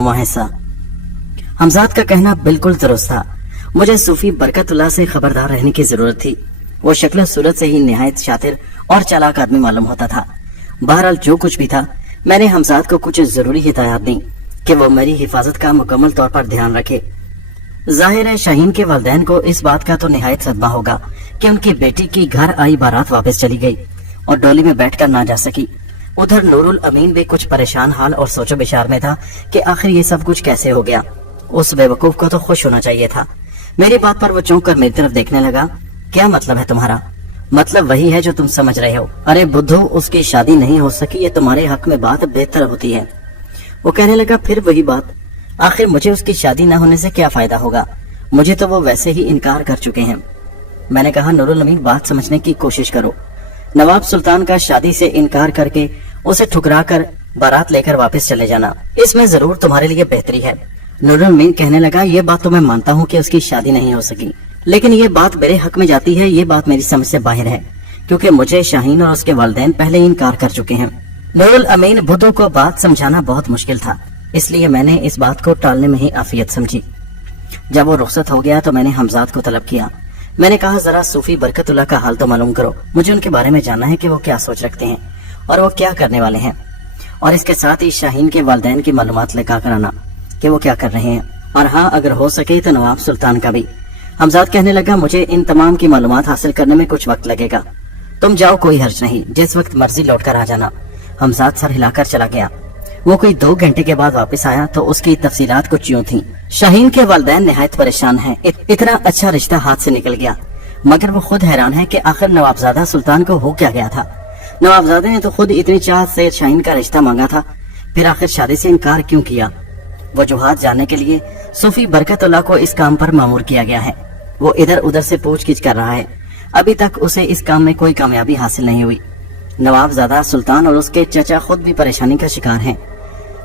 हिस्सा। हमजाद का कहना बिल्कुल दुरुस्त था। मुझे सूफी बरकतुल्लाह से खबरदार रहने की जरूरत थी। वो शक्ल सूरत से ही निहायत शातिर और चालाक आदमी मालूम होता था। बहरहाल जो कुछ भी था, मैंने हमजाद को कुछ जरूरी हिदायत दी कि वो मेरी हिफाजत का मुकम्मल तौर पर ध्यान रखे। जाहिर है शाहीन के वालिदैन को इस बात का तो निहायत सदमा होगा कि उनकी बेटी की घर आई बारात वापस चली गई और डोली में बैठकर ना जा सकी। उधर नूरुल अमीन भी कुछ परेशान हाल और सोचो विचार में था कि आखिर ये सब कुछ कैसे हो गया। उस बेवकूफ को तो खुश होना चाहिए था। मेरी बात पर वो चौंक कर मेरी तरफ देखने लगा। क्या मतलब है तुम्हारा? मतलब वही है जो तुम समझ रहे हो। अरे बुद्धू, उसकी शादी नहीं हो सकी, ये तुम्हारे हक में बात बेहतर होती है। वो कहने लगा, फिर वही बात। आखिर मुझे उसकी शादी न होने से क्या फायदा होगा? मुझे तो वो वैसे ही इनकार कर चुके हैं। मैंने कहा, नूरुल अमीन, बात समझने की कोशिश करो। नवाब सुल्तान का शादी से इनकार करके उसे ठुकरा कर बारात लेकर वापस चले जाना, इसमें जरूर तुम्हारे लिए बेहतरी है। नूरुल अमीन कहने लगा, ये बात तो मैं मानता हूँ कि उसकी शादी नहीं हो सकी, लेकिन ये बात मेरे हक में जाती है। ये बात मेरी समझ से बाहर है, क्योंकि मुझे शाहीन और उसके वालिदैन पहले ही इनकार कर चुके हैं। नूरुल अमीन बुद्धू को बात समझाना बहुत मुश्किल था, इसलिए मैंने इस बात को टालने में ही आफियत समझी। जब वो रुखसत हो गया तो मैंने हमजाद को तलब किया। मैंने कहा, जरा सूफी बरकतुल्लाह का हाल तो मालूम करो। मुझे उनके बारे में जानना है कि वो क्या सोच रखते हैं और वो क्या करने वाले हैं, और इसके साथ ही शाहीन के वालिदैन की मालूमात लेकर आना कि वो क्या कर रहे हैं, और हाँ, अगर हो सके तो नवाब सुल्तान का भी। हमजाद कहने लगा, मुझे इन तमाम की मालूमात हासिल करने में कुछ वक्त लगेगा। तुम जाओ, कोई हर्ज नहीं, जिस वक्त मर्जी लौट कर आ जाना। हमजाद सर हिलाकर चला गया। वो कोई 2 घंटे के बाद वापस आया तो उसकी तफसीलात कुछ यूं थी। शाहीन के वालिदैन निहायत परेशान हैं। इतना अच्छा रिश्ता हाथ से निकल गया, मगर वो खुद हैरान है कि आखिर नवाबजादा सुल्तान को हो क्या गया था। नवाबजादे ने तो खुद इतनी चाहत से शाहीन का रिश्ता मांगा था, फिर आखिर शादी से इनकार क्यों किया? वजूहात जानने के लिए सूफी बरकतुल्लाह को इस काम पर मामूर किया गया है। वो इधर उधर से पूछगिछ कर रहा है। अभी तक उसे इस काम में कोई कामयाबी हासिल नहीं हुई। नवाबजादा सुल्तान और उसके चाचा खुद भी परेशानी का शिकार हैं।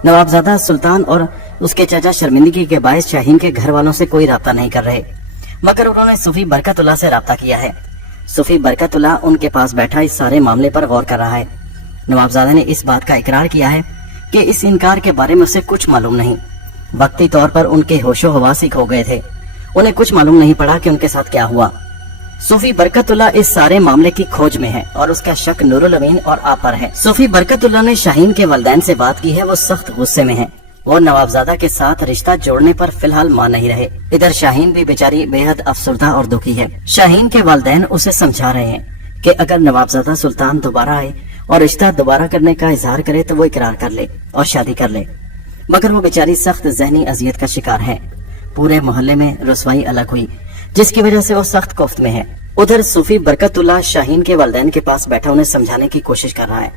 नवाबजादा सुल्तान और उसके चाचा शर्मिंदगी के बायस शाहीन के घर वालों से कोई राब्ता नहीं कर रहे, मगर उन्होंने सूफी बरकतुल्लाह से राब्ता किया है। सूफी बरकतुल्लाह उनके पास बैठा इस सारे मामले पर गौर कर रहा है। नवाबजादा ने इस बात का इकरार किया है कि इस इनकार के बारे में उसे कुछ मालूम नहीं। वक्ती तौर पर उनके होशो हवास ही खो गए थे। उन्हें कुछ मालूम नहीं पड़ा कि उनके साथ क्या हुआ। सूफी बरकतुल्लाह इस सारे मामले की खोज में है और उसका शक नूरुल अमीन और आप पर है। सूफी बरकतुल्लाह ने शाहीन के वालिदैन से बात की है। वो सख्त गुस्से में है। वो नवाबजादा के साथ रिश्ता जोड़ने पर फिलहाल मान नहीं रहे। इधर शाहीन भी बेचारी बेहद अफसुर्दा और दुखी है। शाहीन के वालिदैन उसे समझा रहे हैं कि अगर नवाबजादा सुल्तान दोबारा आए और रिश्ता दोबारा करने का इजहार करे तो वो इकरार कर ले और शादी कर ले, मगर वो बेचारी सख्त जहनी अजियत का शिकार है। पूरे मोहल्ले में रुसवाई अलग हुई, जिसकी वजह से वो सख्त कोफ्त में है। उधर सूफी बरकतुल्लाह शाहीन के वालिदैन के पास बैठा उन्हें समझाने की कोशिश कर रहा है।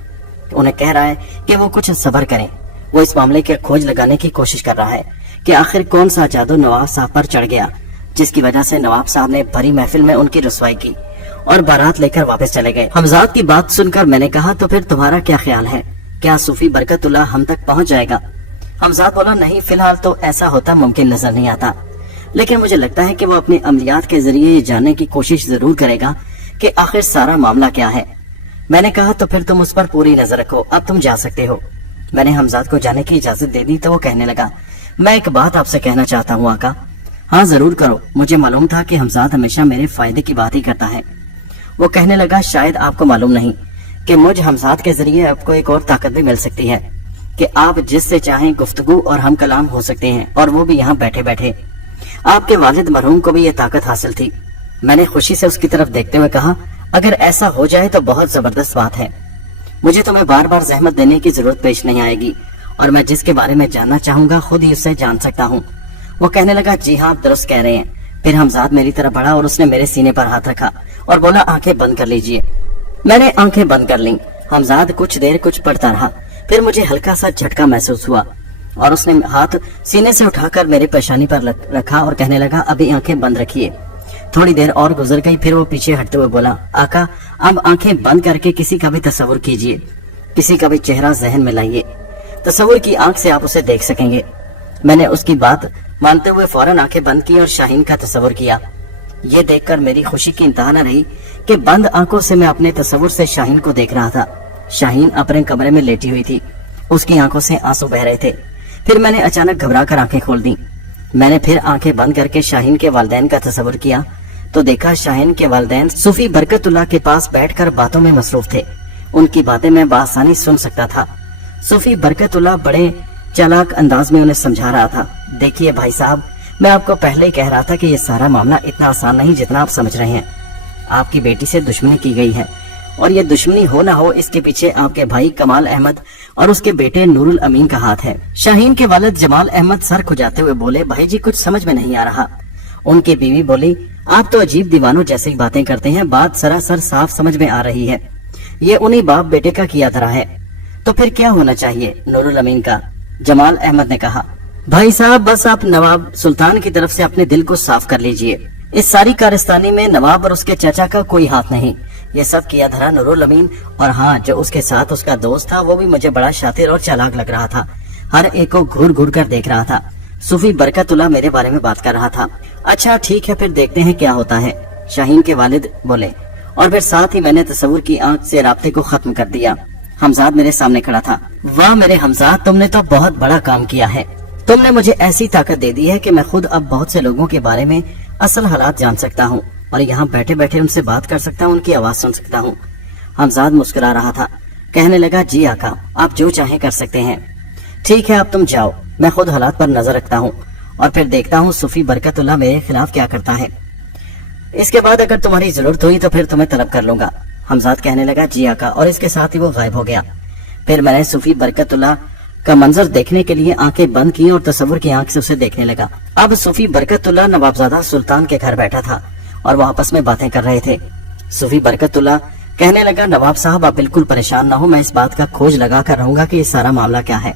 उन्हें कह रहा है कि वो कुछ सब्र करें। वो इस मामले की खोज लगाने की कोशिश कर रहा है कि आखिर कौन सा जादू नवाब साहब पर चढ़ गया, जिसकी वजह से नवाब साहब ने भरी महफिल में उनकी रुसवाई की और बारात लेकर वापस चले गए। हमजाद की बात सुनकर मैंने कहा, तो फिर तुम्हारा क्या ख्याल है? क्या सूफी बरकतुल्लाह हम तक पहुँच जाएगा? हमजाद बोला, नहीं, फिलहाल तो ऐसा होता मुमकिन नजर नहीं आता, लेकिन मुझे लगता है कि वो अपने अमलियात के जरिए ये जानने की कोशिश जरूर करेगा कि आखिर सारा मामला क्या है। मैंने कहा, तो फिर तुम उस पर पूरी नजर रखो, अब तुम जा सकते हो। मैंने हमजाद को जाने की इजाजत दे दी तो वो कहने लगा, मैं एक बात आपसे कहना चाहता हूँ आका। हाँ जरूर करो। मुझे मालूम था कि हमजाद हमेशा मेरे फायदे की बात ही करता है। वो कहने लगा, शायद आपको मालूम नहीं कि मुझ हमजाद के जरिए आपको एक और ताकत भी मिल सकती है कि आप जिससे चाहें गुफ्तगू और हम कलाम हो सकते हैं, और वो भी यहाँ बैठे बैठे। आपके वालिद मरहूम को भी ये ताकत हासिल थी। मैंने खुशी से उसकी तरफ देखते हुए कहा, अगर ऐसा हो जाए तो बहुत जबरदस्त बात है। मुझे तुम्हें बार बार जहमत देने की जरूरत पेश नहीं आएगी, और मैं जिसके बारे में जानना चाहूंगा खुद ही उससे जान सकता हूँ। वो कहने लगा, जी हाँ, दुरुस्त कह रहे हैं। फिर हमजाद मेरी तरफ बढ़ा और उसने मेरे सीने पर हाथ रखा और बोला, आंखें बंद कर लीजिए। मैंने आंखें बंद कर ली। हमजाद कुछ देर कुछ पढ़ता रहा। फिर मुझे हल्का सा झटका महसूस हुआ और उसने हाथ सीने से उठाकर मेरे पेशानी पर रखा और कहने लगा, अभी आंखें बंद रखिए। थोड़ी देर और गुजर गई। फिर वो पीछे हटते हुए बोला, आका, अब आंखें बंद करके किसी का भी तस्वुर कीजिए, किसी का भी चेहरा जहन में लाइए। तस्वुर की आंख से आप उसे देख सकेंगे। मैंने उसकी बात मानते हुए फौरन आंखें बंद की और शाहीन का तस्वुर किया। ये देखकर मेरी खुशी की इंतहा न रही कि बंद आंखों से मैं अपने तस्वुर से शाहीन को देख रहा था। शाहीन अपने कमरे में लेटी हुई थी। उसकी आंखों से आंसू बह रहे थे। फिर मैंने अचानक घबरा कर आंखें खोल दी। मैंने फिर आंखें बंद करके शाहीन के वालिदैन का तस्वुर किया तो देखा शाहीन के वालिदैन सूफी बरकतुल्लाह के पास बैठकर बातों में मसरूफ थे। उनकी बातें मैं बआसानी सुन सकता था। सूफी बरकतुल्लाह बड़े चालाक अंदाज में उन्हें समझा रहा था। देखिए भाई साहब, मैं आपको पहले ही कह रहा था कि ये सारा मामला इतना आसान नहीं जितना आप समझ रहे हैं। आपकी बेटी से दुश्मनी की गई है और ये दुश्मनी हो ना हो इसके पीछे आपके भाई कमाल अहमद और उसके बेटे नूरुल अमीन का हाथ है। शाहीन के वालिद जमाल अहमद सर खुजाते हुए बोले, भाई जी कुछ समझ में नहीं आ रहा। उनकी बीवी बोली, आप तो अजीब दीवानों जैसी बातें करते हैं, बात सरासर साफ समझ में आ रही है। ये उन्हीं बाप बेटे का किया धरा है। तो फिर क्या होना चाहिए? नूरुल अमीन का। जमाल अहमद ने कहा, भाई साहब बस आप नवाब सुल्तान की तरफ से अपने दिल को साफ कर लीजिए। इस सारी कारस्तानी में नवाब और उसके चाचा का कोई हाथ नहीं। ये सब किया धरा नूरुल अमीन, और हाँ, जो उसके साथ उसका दोस्त था वो भी मुझे बड़ा शातिर और चालाक लग रहा था। हर एक को घूर घूर कर देख रहा था। सूफी बरकतुल्लाह मेरे बारे में बात कर रहा था। अच्छा ठीक है, फिर देखते हैं क्या होता है, शाहीन के वालिद बोले। और फिर साथ ही मैंने तस्वुर की आंख से राब्ते को खत्म कर दिया। हमजाद मेरे सामने खड़ा था। वाह मेरे हमजाद, तुमने तो बहुत बड़ा काम किया है। तुमने मुझे ऐसी ताकत दे दी है कि मैं खुद अब बहुत से लोगों के बारे में असल हालात जान सकता हूँ और यहाँ बैठे बैठे उनसे बात कर सकता हूँ, उनकी आवाज सुन सकता हूँ। हमजाद मुस्कुरा रहा था। कहने लगा, जी आका, आप जो चाहे कर सकते हैं। ठीक है, अब तुम जाओ, मैं खुद हालात पर नजर रखता हूँ और फिर देखता हूँ सूफी बरकतुल्लाह मेरे खिलाफ क्या करता है। इसके बाद अगर तुम्हारी जरूरत हुई तो फिर तुम्हें तलब कर लूंगा। हमजाद कहने लगा, जी आका, और इसके साथ ही वो गायब हो गया। फिर मैंने सूफी बरकतुल्लाह का मंजर देखने के लिए आंखें बंद की और तस्वुर की आंख से उसे देखने लगा। अब सूफी बरकतुल्लाह नवाबजादा सुल्तान के घर बैठा था और वो आपस में बातें कर रहे थे। सूफी बरकतुल्लाह कहने लगा, नवाब साहब आप बिल्कुल परेशान ना हो, मैं इस बात का खोज लगा कर रहूंगा कि ये सारा मामला क्या है।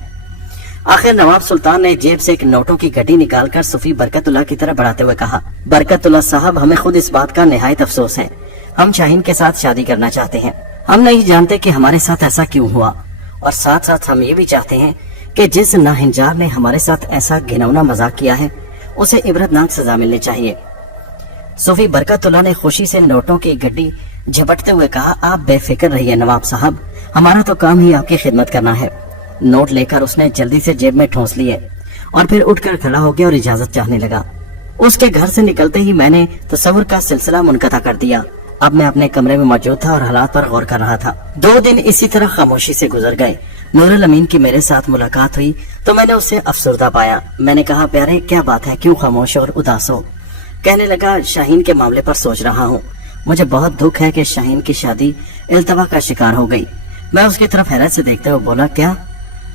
आखिर नवाब सुल्तान ने जेब से एक नोटों की गड्डी निकालकर सूफी बरकतुल्लाह की तरफ बढ़ाते हुए कहा, बरकतुल्लाह साहब, हमें खुद इस बात का निहायत अफसोस है। हम शाहीन के साथ शादी करना चाहते हैं। हम नहीं जानते कि हमारे साथ ऐसा क्यों हुआ, और साथ साथ हम ये भी चाहते हैं कि जिस नाहिंजार ने हमारे साथ ऐसा घिनौना मजाक किया है उसे इबरतनाक सजा मिलनी चाहिए। सूफी बरकतुल्लाह ने खुशी से नोटों की गड्डी झपटते हुए कहा, आप बेफिक्र रहिए नवाब साहब, हमारा तो काम ही आपकी खिदमत करना है। नोट लेकर उसने जल्दी से जेब में ठूंस लिए और फिर उठकर खड़ा हो गया और इजाजत चाहने लगा। उसके घर से निकलते ही मैंने तस्वुर का सिलसिला मुनक़ता कर दिया। अब मैं अपने कमरे में मौजूद था और हालात पर गौर कर रहा था। 2 दिन इसी तरह खामोशी से गुजर गए। नूरुल अमीन की मेरे साथ मुलाकात हुई तो मैंने उसे अफसरदा पाया। मैंने कहा, प्यारे क्या बात है, क्यों खामोश और उदास हो? कहने लगा, शाहीन के मामले पर सोच रहा हूँ। मुझे बहुत दुख है कि शाहीन की शादी इल्तवा का शिकार हो गई। मैं उसकी तरफ हैरत से देखते हुए बोला,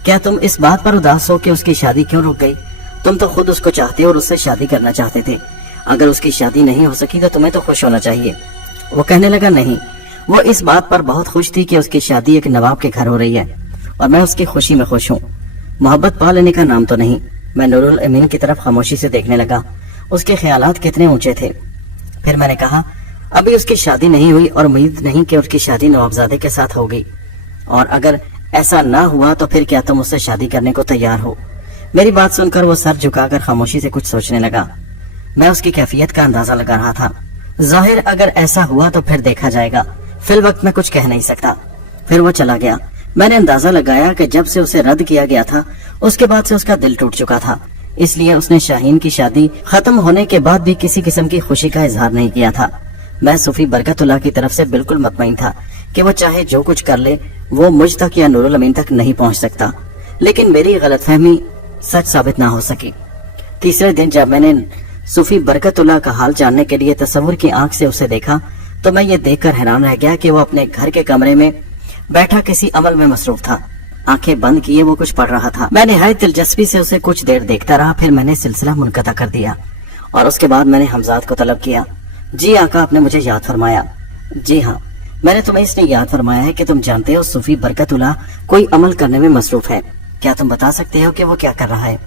क्या तुम इस बात पर उदास हो कि उसकी शादी क्यों रुक गई? तुम तो खुद उसको चाहते और उससे शादी करना चाहते थे। अगर उसकी शादी नहीं हो सकी तो तुम्हें तो खुश होना चाहिए। वो कहने लगा, नहीं, वो इस बात पर बहुत खुश थी कि उसकी शादी एक नवाब के घर हो रही है और मैं उसकी खुशी में खुश हूँ। मोहब्बत पा लेने का नाम तो नहीं। मैं नूरुल अमीन की तरफ खामोशी से देखने लगा। उसके ख्यालात कितने ऊंचे थे। फिर मैंने कहा, अभी उसकी शादी नहीं हुई और उम्मीद नहीं कि उसकी शादी नवाबजादे के साथ होगी, और अगर ऐसा ना हुआ तो फिर क्या तुम उससे शादी करने को तैयार हो? मेरी बात सुनकर वो सर झुकाकर खामोशी से कुछ सोचने लगा। मैं उसकी कैफियत का अंदाजा लगा रहा था। जाहिर अगर ऐसा हुआ तो फिर देखा जाएगा, फिल वक्त मैं कुछ कह नहीं सकता। फिर वो चला गया। मैंने अंदाजा लगाया कि जब से उसे रद्द किया गया था उसके बाद से उसका दिल टूट चुका था, इसलिए उसने शाहीन की शादी खत्म होने के बाद भी किसी किस्म की खुशी का इजहार नहीं किया था। मैं सूफी बरकतुल्लाह की तरफ से बिल्कुल मुतमईन था कि वो चाहे जो कुछ कर ले वो मुझ तक या नूरुल अमीन तक नहीं पहुंच सकता, लेकिन मेरी गलतफहमी सच साबित ना हो सकी। तीसरे दिन जब मैंने सूफी बरकतुल्लाह का हाल जानने के लिए तस्वुर की आंख से उसे देखा तो मैं ये देखकर हैरान रह गया कि वो अपने घर के कमरे में बैठा किसी अमल में मसरूफ था। आंखें बंद किए वो कुछ पढ़ रहा था। मैं निहायत दिलचस्पी से उसे कुछ देर देखता रहा। फिर मैंने सिलसिला मुनक़ता कर दिया और उसके बाद मैंने हमजाद को तलब किया। जी आका, आपने मुझे याद फरमाया? जी हाँ, मैंने तुम्हें इसलिए याद फरमाया है कि तुम जानते हो सूफी बरकतुल्लाह कोई अमल करने में मसरूफ है। क्या तुम बता सकते हो कि वो क्या कर रहा है?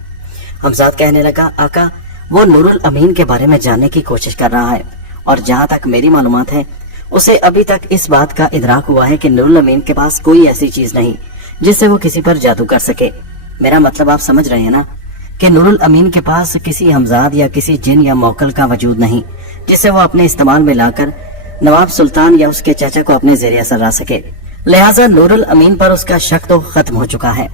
हमजाद कहने लगा, आका, वो नूरुल अमीन के बारे में जानने की कोशिश कर रहा है और जहाँ तक मेरी मालूमात है उसे अभी तक इस बात का इदराक हुआ है कि नूरुल अमीन के पास कोई ऐसी चीज नहीं जिससे वो किसी पर जादू कर सके। मेरा मतलब आप समझ रहे हैं ना कि नूरुल अमीन के पास किसी हमजाद या किसी जिन या मौकल का वजूद नहीं जिसे वो अपने इस्तेमाल में लाकर नवाब सुल्तान या उसके चाचा को अपने ज़रिए असर ला सके। लिहाजा नूरुल अमीन पर उसका शक तो खत्म हो चुका है।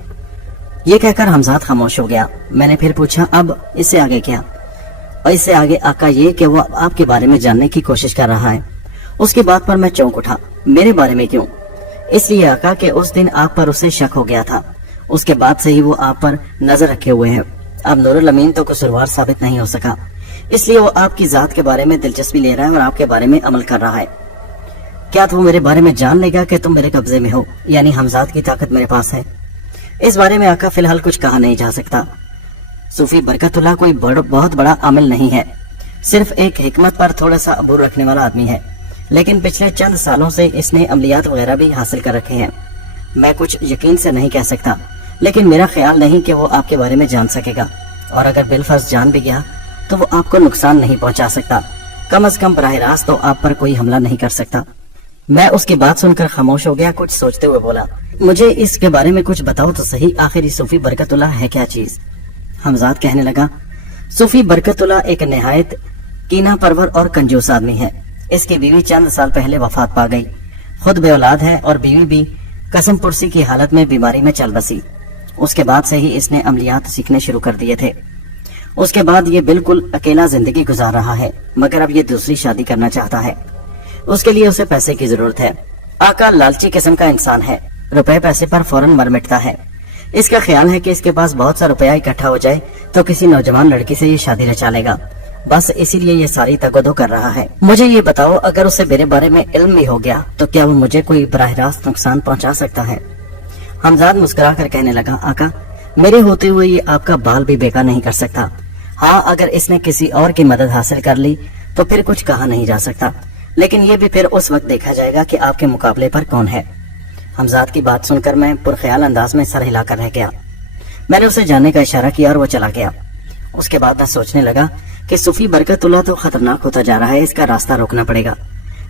ये कहकर हमजाद खामोश हो गया। मैंने फिर पूछा, अब इससे आगे क्या? और इससे आगे आका ये कि वो आपके बारे में जानने की कोशिश कर रहा है। उसकी बात पर मैं चौंक उठा। मेरे बारे में क्यों? इसलिए आका कि उस दिन आप पर उसे शक हो गया था। उसके बाद से ही वो आप पर नजर रखे हुए है। अब नूरुल अमीन तो कसूरवार साबित नहीं हो सका, इसलिए वो आपकी जात के बारे में दिलचस्पी ले रहा है और आपके बारे में अमल कर रहा है। क्या तो मेरे बारे में जान लेगा कि तुम मेरे कब्जे में हो, यानी हमजाद की ताकत मेरे पास है? इस बारे में आका फिलहाल कुछ कहा नहीं जा सकता। सूफी बरकतुल्लाह कोई बहुत बड़ा आमिल नहीं है, सिर्फ एक हिकमत पर थोड़ा सा अबूर रखने वाला आदमी है। लेकिन पिछले चंद सालों से इसने अमलियात वगैरह भी हासिल कर रखे हैं। मैं कुछ यकीन से नहीं कह सकता, लेकिन मेरा ख्याल नहीं कि वो आपके बारे में जान सकेगा, और अगर बिलफर्ज जान भी गया तो वो आपको नुकसान नहीं पहुंचा सकता। कम से कम बराह रास्त तो आप पर कोई हमला नहीं कर सकता। मैं उसकी बात सुनकर खामोश हो गया। कुछ सोचते हुए बोला, मुझे इसके बारे में कुछ बताओ तो सही, आखिर ये सूफी बरकतुल्लाह है क्या चीज? हमजाद कहने लगा, सूफी बरकतुल्लाह एक निहायत कीना परवर और कंजूस आदमी है। इसकी बीवी चंद साल पहले वफात पा गई। खुद बे औलाद है और बीवी भी कसम पुरसी की हालत में बीमारी में चल बसी। उसके बाद से ही इसने अमलियात सीखने शुरू कर दिए थे। उसके बाद ये बिल्कुल अकेला जिंदगी गुजार रहा है, मगर अब ये दूसरी शादी करना चाहता है। उसके लिए उसे पैसे की जरूरत है। आका लालची किस्म का इंसान है, रुपए पैसे पर फौरन मर मिटता है। इसका ख्याल है कि इसके पास बहुत सा रुपया इकट्ठा हो जाए तो किसी नौजवान लड़की से ये शादी रचा लेगा। बस इसीलिए ये सारी तगदो कर रहा है। मुझे ये बताओ, अगर उसे मेरे बारे में इल्म भी हो गया तो क्या वो मुझे कोई बराह रास्त नुकसान पहुंचा सकता है? हमजाद मुस्कुरा कर कहने लगा, आका मेरे होते हुए ये आपका बाल भी बेकार नहीं कर सकता। हाँ, अगर इसने किसी और की मदद हासिल कर ली तो फिर कुछ कहा नहीं जा सकता, लेकिन ये भी फिर उस वक्त देखा जाएगा कि आपके मुकाबले पर कौन है। हमजाद की बात सुनकर मैं पुरख्याल अंदाज में सर हिलाकर रह गया। मैंने उसे जाने का इशारा किया और वो चला गया। उसके बाद मैं सोचने लगा कि सूफी बरकतुल्लाह तो खतरनाक होता जा रहा है, इसका रास्ता रोकना पड़ेगा।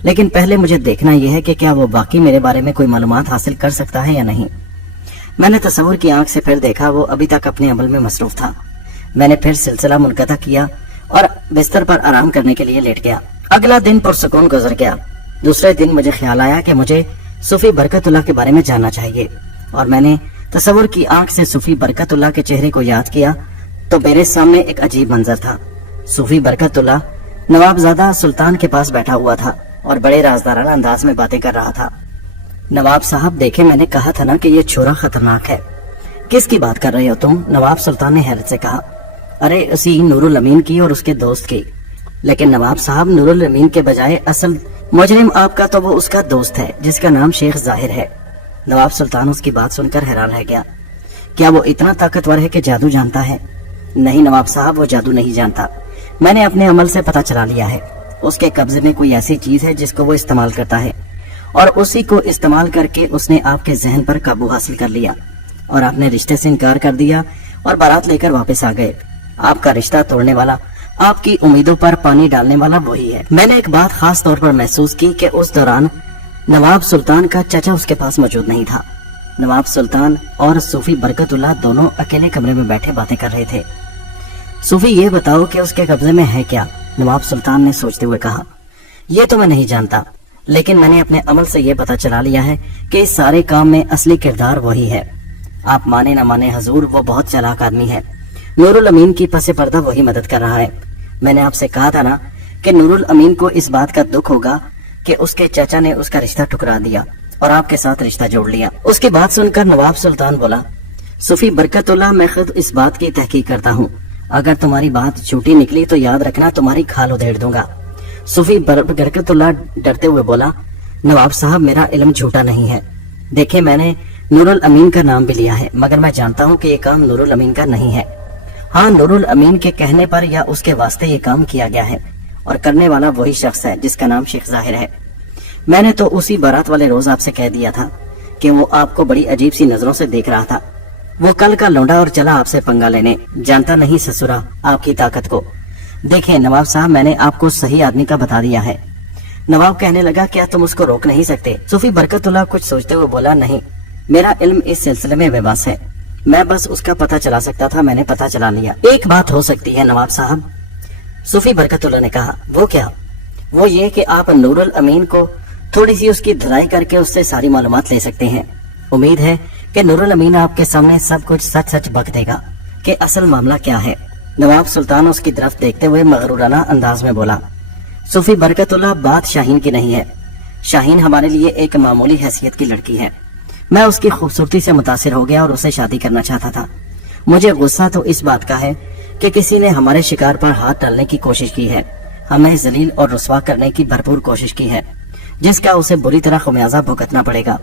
लेकिन पहले मुझे देखना यह है कि क्या वो बाकी मेरे बारे में कोई मालूमात हासिल कर सकता है या नहीं। मैंने तस्वुर की आंख से फिर देखा, वो अभी तक अपने अमल में मसरूफ था। मैंने फिर सिलसिला मुनक़ता किया और बिस्तर पर आराम करने के लिए लेट गया। अगला दिन पुरसुकून गुजर गया। दूसरे दिन मुझे ख्याल आया कि मुझे सूफी बरकतुल्लाह के बारे में जानना चाहिए, और मैंने तस्वुर की आंख से सूफी बरकतुल्लाह के चेहरे को याद किया तो मेरे सामने एक अजीब मंजर था। सूफी बरकतुल्लाह नवाबजादा सुल्तान के पास बैठा हुआ था और बड़े राजदाराना अंदाज में बातें कर रहा था। नवाब साहब देखे, मैंने कहा था ना कि ये छोरा खतरनाक है। किसकी बात कर रहे हो तुम? नवाब सुल्तान ने हैरत से कहा। अरे उसी नूरुल अमीन की और उसके दोस्त की। लेकिन नवाब साहब, नूरुल अमीन के बजाय असल मुजरिम आपका तो वो उसका दोस्त है जिसका नाम शेख जाहिर है। नवाब सुल्तान उसकी बात सुनकर हैरान रह गया। क्या वो इतना ताकतवर है कि जादू जानता है? नहीं नवाब साहब, वो जादू नहीं जानता। मैंने अपने अमल से पता चला लिया है। उसके कब्जे में कोई ऐसी चीज है जिसको वो इस्तेमाल करता है, और उसी को इस्तेमाल करके उसने आपके जहन पर काबू हासिल कर लिया और आपने रिश्ते से इनकार कर दिया और बारात लेकर वापस आ गए। आपका रिश्ता तोड़ने वाला, आपकी उम्मीदों पर पानी डालने वाला वही है। मैंने एक बात खास तौर पर महसूस की कि उस दौरान नवाब सुल्तान का चाचा उसके पास मौजूद नहीं था। नवाब सुल्तान और सूफी बरकतुल्लाह दोनों अकेले कमरे में बैठे बातें कर रहे थे। सूफी, ये बताओ कि उसके कब्जे में है क्या? नवाब सुल्तान ने सोचते हुए कहा। ये तो मैं नहीं जानता, लेकिन मैंने अपने अमल से ये पता चला लिया है कि इस सारे काम में असली किरदार वही है। आप माने न माने हजूर, वो बहुत चालाक आदमी है। नूरुल अमीन की पसे पर्दा वही मदद कर रहा है। मैंने आपसे कहा था ना कि नूरुल अमीन को इस बात का दुख होगा कि उसके चाचा ने उसका रिश्ता ठुकरा दिया और आपके साथ रिश्ता जोड़ लिया। उसकी बात सुनकर नवाब सुल्तान बोला, सूफी बरकतुल्लाह, मैं खुद इस बात की तहकीक करता हूँ। अगर तुम्हारी बात झूठी निकली तो याद रखना तुम्हारी खाल उधेड़ दूंगा। सूफी बरकतुल्लाह डरते हुए बोला, नवाब साहब, मेरा इल्म झूठा नहीं है। देखे, मैंने नूरुल अमीन का नाम भी लिया है, मगर मैं जानता हूँ कि ये काम नूरुल अमीन का नहीं है। हाँ, नूरुल अमीन के कहने पर या उसके वास्ते ये काम किया गया है, और करने वाला वही शख्स है जिसका नाम शेख जाहिर है। मैंने तो उसी बारात वाले रोज आपसे कह दिया था कि वो आपको बड़ी अजीब सी नजरों से देख रहा था। वो कल का लौंडा और चला आपसे पंगा लेने। जानता नहीं ससुरा आपकी ताकत को। देखें नवाब साहब, मैंने आपको सही आदमी का बता दिया है। नवाब कहने लगा, क्या तुम उसको रोक नहीं सकते? सूफी बरकतुल्लाह कुछ सोचते हुए बोला, नहीं, मेरा इल्म इस सिलसिले में बेबस है। मैं बस उसका पता चला सकता था, मैंने पता चला लिया। एक बात हो सकती है नवाब साहब, सूफी बरकतुल्लाह ने कहा। वो क्या? वो ये कि आप नूरुल अमीन को थोड़ी सी उसकी धुलाई करके उससे सारी मालूमात ले सकते हैं। उम्मीद है کہ नूरुल अमीन आपके सामने सब कुछ सच सच बक देगा कि असल मामला क्या है। नवाब सुल्तान उसकी तरफ देखते हुए मगरूराना अंदाज में बोला, सूफी बरकतुल्लाह, बात शाहीन की नहीं है। शाहीन हमारे लिए एक मामूली हैसियत की लड़की है। मैं उसकी खूबसूरती से मुतासिर हो गया और उसे शादी करना चाहता था। मुझे गुस्सा तो इस बात का है कि किसी ने हमारे शिकार पर हाथ डालने की कोशिश की है, हमें जलील और रुस्वा करने की भरपूर कोशिश की है, जिसका उसे बुरी तरह खमियाजा भुगतना पड़ेगा।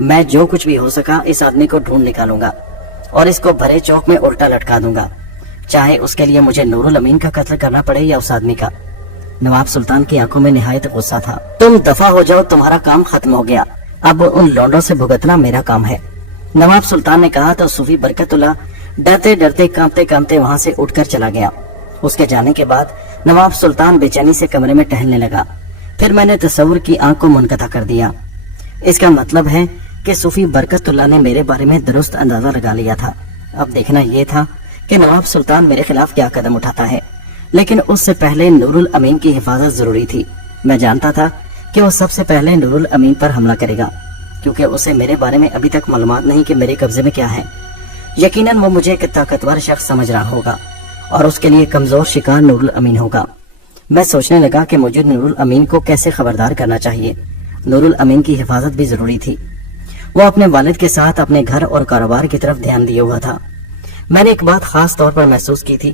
मैं जो कुछ भी हो सका इस आदमी को ढूंढ निकालूंगा और इसको भरे चौक में उल्टा लटका दूंगा, चाहे उसके लिए मुझे नूरुल अमीन का कत्ल करना पड़े या उस आदमी का। नवाब सुल्तान की आंखों में निहायत गुस्सा था। तुम दफा हो जाओ, तुम्हारा काम खत्म हो गया, अब उन लौंडों से भुगतना मेरा काम है, नवाब सुल्तान ने कहा। तो सूफी बरकतुल्लाह डरते डरते कांपते कांपते वहां से उठकर चला गया। उसके जाने के बाद नवाब सुल्तान बेचैनी से कमरे में टहलने लगा। फिर मैंने तस्वुर की आंख को मुनक़ता कर दिया। इसका मतलब है कि सूफी बरकतुल्लाह ने मेरे बारे में दुरुस्त अंदाजा लगा लिया था। अब देखना यह था कि नवाब सुल्तान मेरे खिलाफ क्या कदम उठाता है, लेकिन उससे पहले नूरुल अमीन की हिफाजत जरूरी थी। मैं जानता था कि वो सबसे पहले नूरुल अमीन पर हमला करेगा, क्योंकि उसे मेरे बारे में अभी तक मालूमात नहीं कि मेरे कब्जे में क्या है। यकीनन वो मुझे एक ताकतवर शख्स समझ रहा होगा और उसके लिए कमजोर शिकार नूरुल अमीन होगा। मैं सोचने लगा कि मुझे नूरुल अमीन को कैसे खबरदार करना चाहिए। नूरुल अमीन की हिफाजत भी जरूरी थी। वो अपने वालिद के साथ अपने घर और कारोबार की तरफ ध्यान दिए हुआ था। मैंने एक बात खास तौर पर महसूस की थी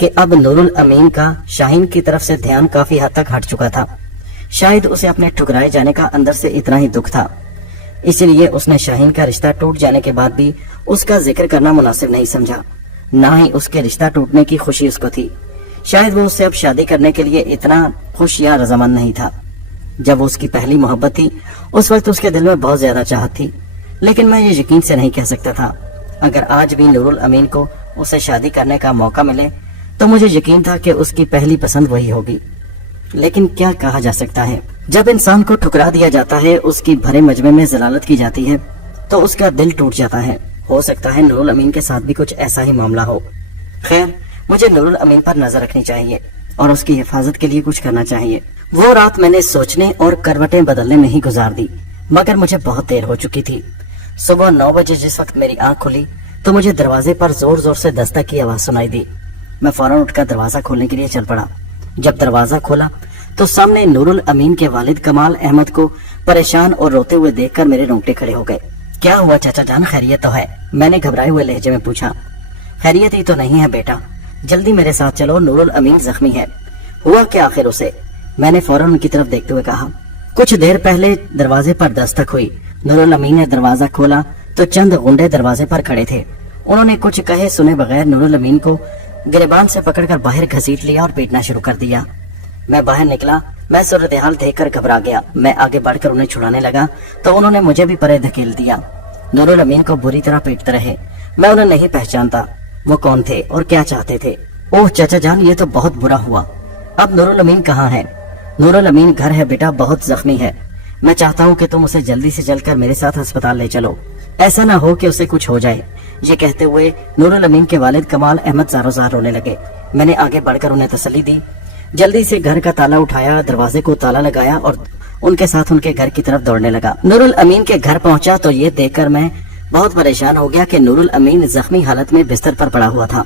कि अब नूरुल अमीन का शाहीन की तरफ से ध्यान काफी हद तक हट चुका था। शायद उसे अपने ठुकराए जाने का अंदर से इतना ही दुख था, इसलिए उसने शाहीन का रिश्ता टूट जाने के बाद भी उसका जिक्र करना मुनासिब नहीं समझा। ना ही उसके रिश्ता टूटने की खुशी उसको थी। शायद वो उससे अब शादी करने के लिए इतना खुश या रजामंद नहीं था। जब वो उसकी पहली मोहब्बत थी उस वक्त उसके दिल में बहुत ज्यादा चाहत थी, लेकिन मैं ये यकीन से नहीं कह सकता था। अगर आज भी नूरुल अमीन को उसे शादी करने का मौका मिले तो मुझे यकीन था कि उसकी पहली पसंद वही होगी। लेकिन क्या कहा जा सकता है, जब इंसान को ठुकरा दिया जाता है, उसकी भरे मजमे में जलालत की जाती है तो उसका दिल टूट जाता है। हो सकता है नूरुल अमीन के साथ भी कुछ ऐसा ही मामला हो। खैर, मुझे नूरुल अमीन पर नजर रखनी चाहिए और उसकी हिफाजत के लिए कुछ करना चाहिए। वो रात मैंने सोचने और करवटें बदलने में ही गुजार दी, मगर मुझे बहुत देर हो चुकी थी। सुबह 9 बजे जिस वक्त मेरी आंख खुली तो मुझे दरवाजे पर जोर जोर से दस्तक की आवाज सुनाई दी। मैं फौरन उठकर दरवाजा खोलने के लिए चल पड़ा। जब दरवाजा खोला तो सामने नूरुल अमीन के वालिद कमाल अहमद को परेशान और रोते हुए देखकर मेरे रोंगटे खड़े हो गए। क्या हुआ चाचा जान, खैरियत तो है? मैंने घबराए हुए लहजे में पूछा। खैरियत ही तो नहीं है बेटा, जल्दी मेरे साथ चलो, नूरुल अमीन जख्मी है। हुआ क्या आखिर उसे? मैंने फौरन उनकी तरफ देखते हुए कहा। कुछ देर पहले दरवाजे पर दस्तक हुई। नूरुल अमीन ने दरवाजा खोला तो चंद गुंडे दरवाजे पर खड़े थे। उन्होंने कुछ कहे सुने बगैर नूरुल अमीन को गिरबान से पकड़कर बाहर घसीट लिया और पीटना शुरू कर दिया। मैं बाहर निकला। मैं सूरत हाल देखकर घबरा गया। मैं आगे बढ़कर उन्हें छुड़ाने लगा तो उन्होंने मुझे भी परे धकेल दिया। नूरुल अमीन को बुरी तरह पीटते रहे। मैं उन्हें नहीं पहचानता वो कौन थे और क्या चाहते थे। ओह चाचा जान, ये तो बहुत बुरा हुआ। अब नूरुल अमीन कहाँ है? नूरुल अमीन घर है बेटा, बहुत जख्मी है। मैं चाहता हूँ कि तुम उसे जल्दी से चलकर मेरे साथ अस्पताल ले चलो, ऐसा ना हो कि उसे कुछ हो जाए। ये कहते हुए नूरुल अमीन के वालिद कमाल अहमद ज़ारो ज़ार रोने लगे। मैंने आगे बढ़कर उन्हें तसल्ली दी। जल्दी से घर का ताला उठाया, दरवाजे को ताला लगाया और उनके साथ उनके घर की तरफ दौड़ने लगा। नूरुल अमीन के घर पहुंचा तो ये देखकर मैं बहुत परेशान हो गया कि नूरुल अमीन जख्मी हालत में बिस्तर पर पड़ा हुआ था।